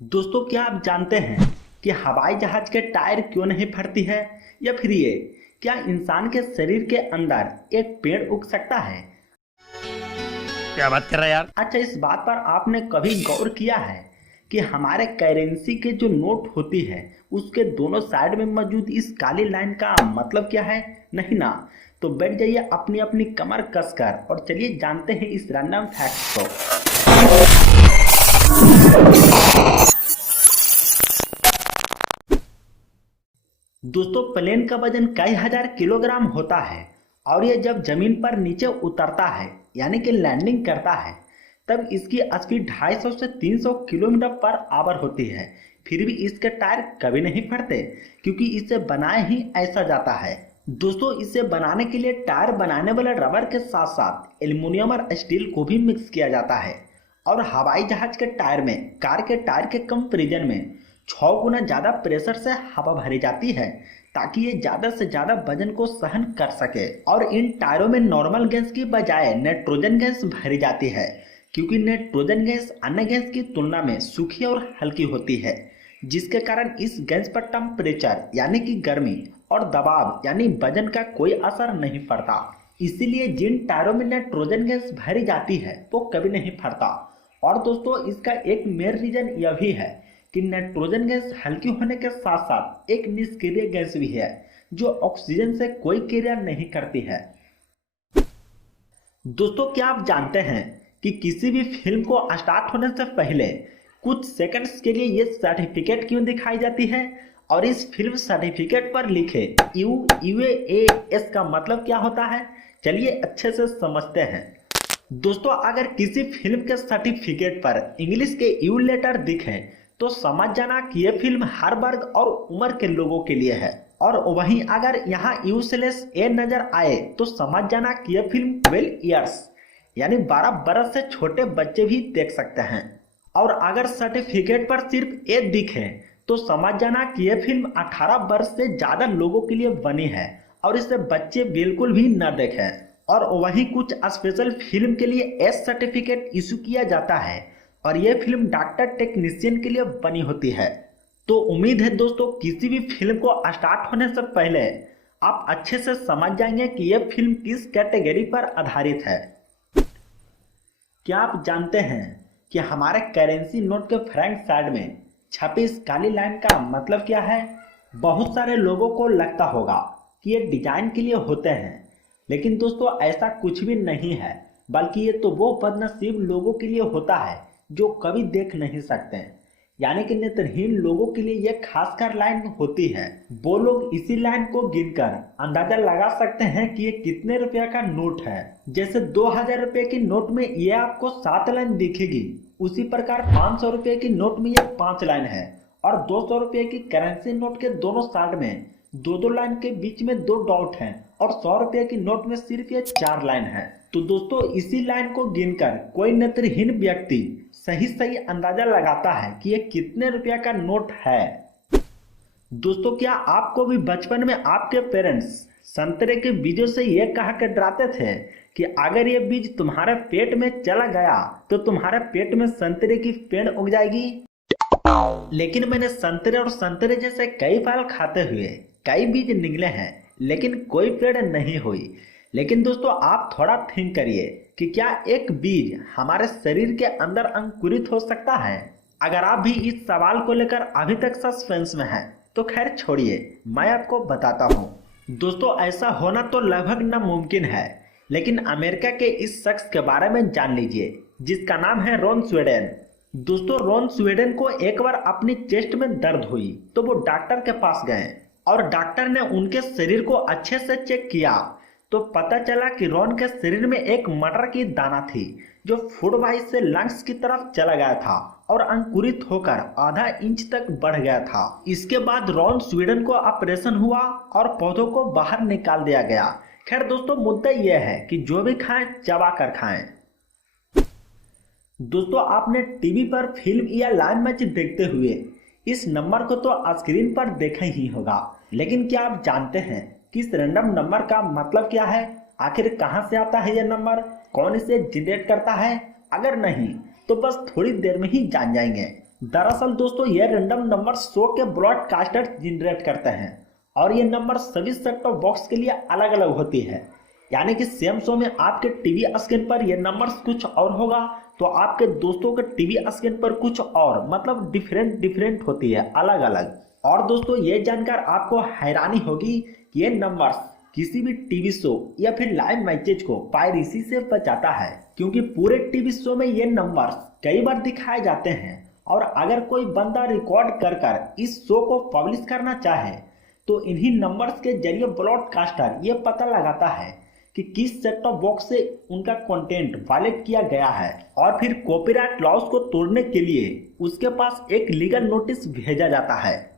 दोस्तों, क्या आप जानते हैं कि हवाई जहाज के टायर क्यों नहीं फटती है? या फिर ये क्या इंसान के शरीर के अंदर एक पेड़ उग सकता है? क्या बात कर रहा है यार। अच्छा, इस बात पर आपने कभी गौर किया है कि हमारे करेंसी के जो नोट होती है उसके दोनों साइड में मौजूद इस काली लाइन का मतलब क्या है? नहीं ना। तो बैठ जाइए अपनी अपनी कमर कसकर और चलिए जानते हैं इस रैंडम फैक्ट को। दोस्तों, प्लेन का वजन कई हजार किलोग्राम होता है और ये जब जमीन पर नीचे उतरता है यानी कि लैंडिंग करता है तब इसकी स्पीड 250 से 300 किलोमीटर पर आवर होती है। फिर भी इसके टायर कभी नहीं फटते क्योंकि इसे बनाए ही ऐसा जाता है। दोस्तों, इसे बनाने के लिए टायर बनाने वाले रबर के साथ साथ एल्युमिनियम और स्टील को भी मिक्स किया जाता है। और हवाई जहाज के टायर में कार के टायर के कंपैरिजन में 6 गुना ज्यादा प्रेशर से हवा भरी जाती है ताकि ये ज्यादा से ज्यादा वजन को सहन कर सके। और इन टायरों में नॉर्मल गैस की बजाय नाइट्रोजन गैस भरी जाती है क्योंकि नाइट्रोजन गैस अन्य गैस की तुलना में सूखी और हल्की होती है, जिसके कारण इस गैस पर टेम्परेचर यानी कि गर्मी और दबाव यानी वजन का कोई असर नहीं पड़ता। इसीलिए जिन टायरों में नाइट्रोजन गैस भरी जाती है वो कभी नहीं फटता। और दोस्तों, इसका एक मेन रीजन यह भी है कि नाइट्रोजन गैस हल्की होने के साथ साथ एक निष्क्रिय गैस भी है जो ऑक्सीजन से कोई क्रिया नहीं करती है। दोस्तों, क्या आप जानते हैं कि किसी भी फिल्म को स्टार्ट होने से पहले कुछ सेकंड्स के लिए ये सर्टिफिकेट क्यों दिखाई जाती है? और इस फिल्म सर्टिफिकेट पर लिखे UAS का मतलब क्या होता है? चलिए अच्छे से समझते हैं। दोस्तों, अगर किसी फिल्म के सर्टिफिकेट पर इंग्लिश के यू लेटर दिखे तो समझ जाना कि यह फिल्म हर वर्ग और उम्र के लोगों के लिए है। और वहीं अगर यहाँ U/A नजर आए तो समझ जाना कि यह फिल्म 12 इयर्स यानी 12 बरस से छोटे बच्चे भी देख सकते हैं। और अगर सर्टिफिकेट पर सिर्फ ए दिखे तो समझ जाना कि यह फिल्म 18 वर्ष से ज्यादा लोगों के लिए बनी है और इसे बच्चे बिल्कुल भी न देखें। और वहीं कुछ स्पेशल फिल्म के लिए एस सर्टिफिकेट इशू किया जाता है और यह फिल्म डॉक्टर टेक्नीशियन के लिए बनी होती है। तो उम्मीद है दोस्तों, किसी भी फिल्म को स्टार्ट होने से पहले आप अच्छे से समझ जाएंगे कि यह फिल्म किस कैटेगरी पर आधारित है। क्या आप जानते हैं कि हमारे करेंसी नोट के फ्रंट साइड में छपी इस काली लाइन का मतलब क्या है? बहुत सारे लोगों को लगता होगा कि ये डिजाइन के लिए होते हैं, लेकिन दोस्तों ऐसा कुछ भी नहीं है, बल्कि ये तो वो बदनसीब लोगों के लिए होता है जो कभी देख नहीं सकते, यानी कि नेत्रहीन लोगों के लिए यह खासकर लाइन होती है। वो लोग इसी लाइन को गिनकर अंदाजा लगा सकते हैं कि ये कितने रुपया का नोट है। जैसे 2000 रुपए की नोट में ये आपको 7 लाइन दिखेगी, उसी प्रकार 500 रुपए की नोट में ये 5 लाइन है और 200 रुपए की करेंसी नोट के दोनों साइड में 2-2 लाइन के बीच में 2 डॉट हैं और 100 रुपए की नोट में सिर्फ ये 4 लाइन है। तो दोस्तों, इसी लाइन को गिनकर कोई नेत्रहीन व्यक्ति सही सही अंदाजा लगाता है कि ये कितने रुपया का नोट है। दोस्तों, क्या आपको भी बचपन में आपके पेरेंट्स संतरे के बीजों से ये कहा कर डराते थे कि अगर ये बीज तुम्हारे पेट में चला गया तो तुम्हारे पेट में संतरे की पेड़ उग जाएगी? लेकिन मैंने संतरे और संतरे जैसे कई फल खाते हुए कई बीज निकले हैं लेकिन कोई पेड़ नहीं हुई। लेकिन दोस्तों, आप थोड़ा थिंक करिए कि क्या एक बीज हमारे शरीर के अंदर अंकुरित हो सकता है? अगर आप भी इस सवाल को लेकर अभी तक सस्पेंस में हैं तो खैर छोड़िए, मैं आपको बताता हूँ। दोस्तों, ऐसा होना तो लगभग नामुमकिन है, लेकिन अमेरिका के इस शख्स के बारे में जान लीजिए जिसका नाम है रॉन स्वीडेन। दोस्तों, रॉन स्वीडेन को एक बार अपनी चेस्ट में दर्द हुई तो वो डॉक्टर के पास गए और डॉक्टर ने उनके शरीर को अच्छे से चेक किया तो पता चला कि रॉन के शरीर में एक मटर की दाना थी जो फूड वाइज से लंग्स की तरफ चला गया था और अंकुरित होकर आधा इंच तक बढ़ गया था। इसके बाद रॉन स्वीडेन को ऑपरेशन हुआ और पौधों को बाहर निकाल दिया गया। खैर दोस्तों, मुद्दा यह है कि जो भी खाएं चबा कर खाएं। दोस्तों, आपने टीवी पर फिल्म या लाइव मैच देखते हुए इस नंबर को तो स्क्रीन पर देखा ही होगा, लेकिन क्या आप जानते हैं कि इस रैंडम नंबर का मतलब क्या है? आखिर कहां से आता है यह नंबर? कौन इसे जनरेट करता है? अगर नहीं तो बस थोड़ी देर में ही जान जाएंगे। दरअसल दोस्तों ये रैंडम नंबर शो के ब्रॉडकास्टर जनरेट करते हैं और ये नंबर सभी सेट टॉप बॉक्स के लिए अलग अलग होती है। यानी कि सेम शो में आपके टीवी स्क्रीन पर ये नंबर्स कुछ और होगा तो आपके दोस्तों के टीवी स्क्रीन पर कुछ और, मतलब डिफरेंट होती है, अलग अलग। और दोस्तों ये जानकर आपको हैरानी होगी कि ये नंबर्स किसी भी टीवी शो या फिर लाइव मैचेज को पायरेसी से बचाता है, क्योंकि पूरे टीवी शो में ये नंबर्स कई बार दिखाए जाते हैं और अगर कोई बंदा रिकॉर्ड कर इस शो को पब्लिश करना चाहे तो इन्हीं नंबर्स के जरिए ब्रॉडकास्टर ये पता लगाता है कि किस सेट टॉप बॉक्स से उनका कंटेंट वायलेट किया गया है और फिर कॉपीराइट लॉस को तोड़ने के लिए उसके पास एक लीगल नोटिस भेजा जाता है।